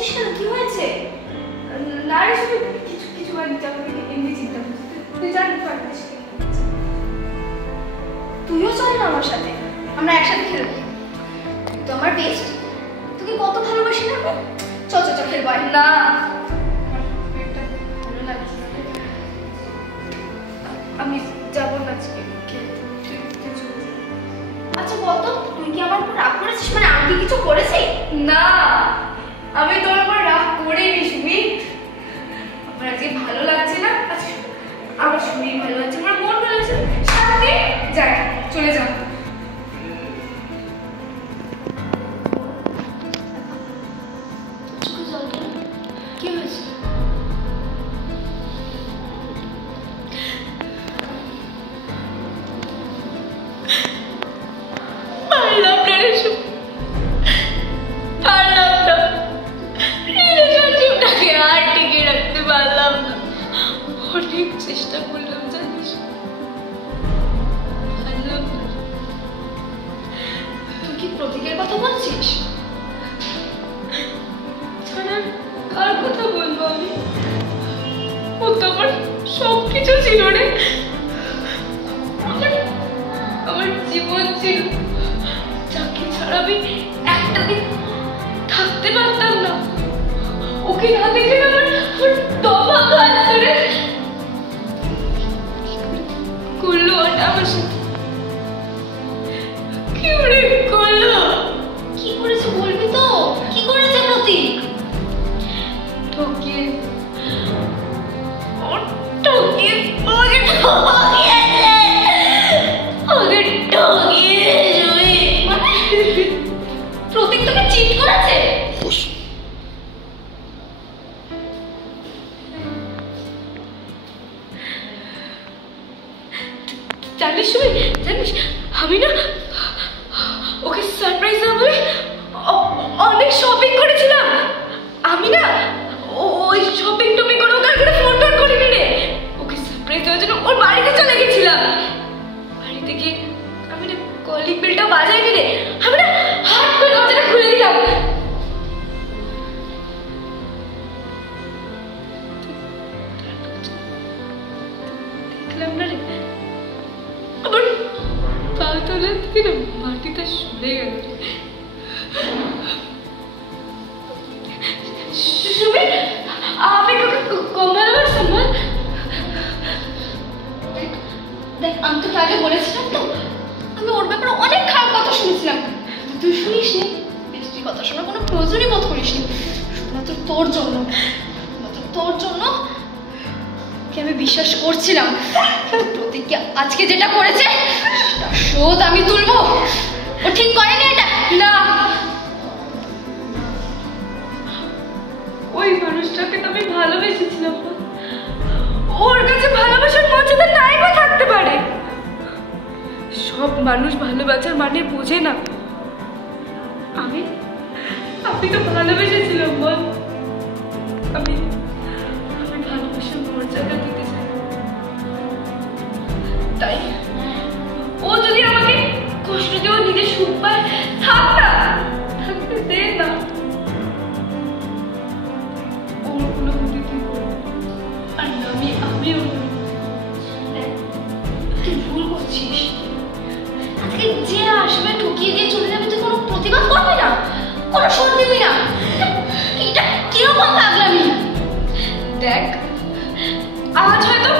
করছিস কেন? কি হয়েছে? না রে কিছু কিছু মানে এমনি চিন্তা করছিস, তুই জানিস পারছিস। তুইও চল না আমার সাথে, আমরা একসাথে খেলবো। তুই তো আমার বেস্ট, তোকে কত ভালোবাসি না আমি। চল চল চল খেলবো। না ভালো লাগছে, আমি যাবো না আজকে খেলতে। আচ্ছা বলতো, তুই কি আমার উপর রাগ করেছিস? মানে আমি কি কিছু করেছি? না, আমি তোর উপর রাগ করিনি সুমি। আমার আজকে ভালো লাগছে না, আচ্ছা আমার শরীর ভালো লাগছে, আমার মন ভালো লাগছে, সাথে যাই, চলে যাও। কি হয়েছে? চেষ্টা করলাম জানিস, তুই কি প্রতীকের কথা বলছিস? কার কথা বলবো আমি? ও তো আমার সবকিছু ছিল রে, আমার জীবন ছিল, যাকে ছাড়া আমি একটা দিন থাকতে পারতাম না। ওকে না দেখে আমার দফা কাটছে রে। করলো ওটা আমার সাথে, কি করে করলো? কি করেছে বলবি তো? কি করেছে প্রতীক? ঠকিয়ে ঠকিয়ে প্রতীক তোকে চিট করেছে? জানিস জানিস আমি না ওকে সারপ্রাইজ দেবো বলে অনেক শপিং করেছিলাম। আমি না ওই শপিং টপিং করে ওকে আর ফোন টোন করিনি রে। ওকে সারপ্রাইজ দেওয়ার জন্য ওর বাড়িতে চলে গেছিলাম। বাড়িতে গিয়ে আমি না কলিং বেলটা বাজাইনি রে, আমি না হাত করে দরজাটা খুলে দিলাম। দেখলাম না রে আমার পা তলা থেকে না মাটিটা সরে গেল। সুমি, আমি কম ভালোবাসতাম বল? দেখ আমি তোকে আগে বলেছিলাম তো, আমি ওর ব্যাপারে অনেক খারাপ কথা শুনেছিলাম, তুই শুনিস নি। তুই কথা শোনার কোনো প্রয়োজনই বোধ করিস নি, শুধুমাত্র তোর জন্য, তোর জন্য আমি বিশ্বাস করছিলাম প্রতীককে আজকে যেটা করেছে শোধ আমি তুলবো। ও ঠিক করেনি এটা। না, ওই মানুষটাকে তো আমি ভালোবেসেছিলাম, ওর কাছে ভালোবাসার মর্যাদা নাই বা থাকতে পারে। সব মানুষ ভালোবাসার মানে বোঝে না। আমি তো ভালোবেসেছিলাম বল, আমি ভালোবাসার মর্যাদা দিতে চাই। তাই ও যদি আমাকে কষ্ট দিয়ে নিজের সুখ পায়, থাক না, থাকতে দে না। ওর কোনো বুদ্ধি তুই আর আমিও তুই ভুল করছিস। আজকে যে আসবে ঠকিয়ে দিয়ে চলে যাবে, তুই কোনো প্রতিবাদ করবি না, কোনো শোধ দিবি না। এটা কিরকম পাগলামি? দেখ আজ হয়তো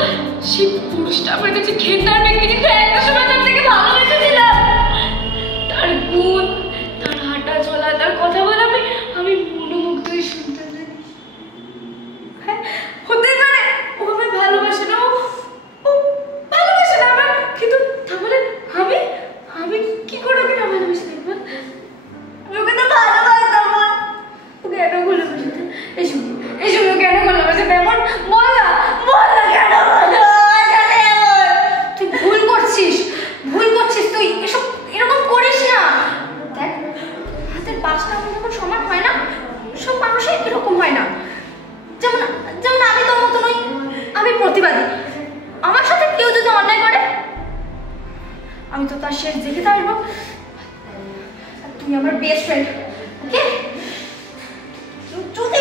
সেই পুরুষটা আমার কাছে ঘৃণার ব্যক্তি, কিন্তু একটা সময় তার থেকে ভালোবেসেছিলাম। তার গুণ, তার হাঁটা চলা, তার কথা বলা আমি মনোমুগ্ধ হয়ে শুনতাম। হ্যাঁ হতে পারে ও আমায় ভালোবাসে না, ও ভালোবাসে না আমার, কিন্তু তাহলে আমি কি করে ওকে না ভালোবেসে দেখবো? আমি ওকে তো ভালোবাসতাম। ওকে এত ভালোবাসে এই শুধু কেন ভালোবাসে তেমন বল না কেন ভালোবাসে? তুই ভুল করছিস, তুই এসব এরকম করিস না। দেখ হাতের পাঁচটা আঙুল যখন সমান হয় না, সব মানুষই এরকম হয় না। যেমন আমি তোর মতো নই, আমি প্রতিবাদী। আমার সাথে কেউ যদি অন্যায় করে আমি তো তার শেষ দেখে থাকবো। তুই আমার বেস্ট ফ্রেন্ড, ওকে? যদি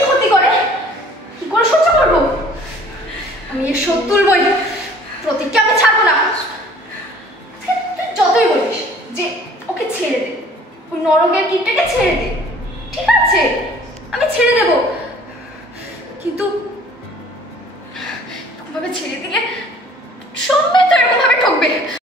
আমি এর শোধ তুলবই। প্রতীককে আমি ছাড়বো না। তুই যতই বলিস যে ওকে ছেড়ে দে, ওই নরকে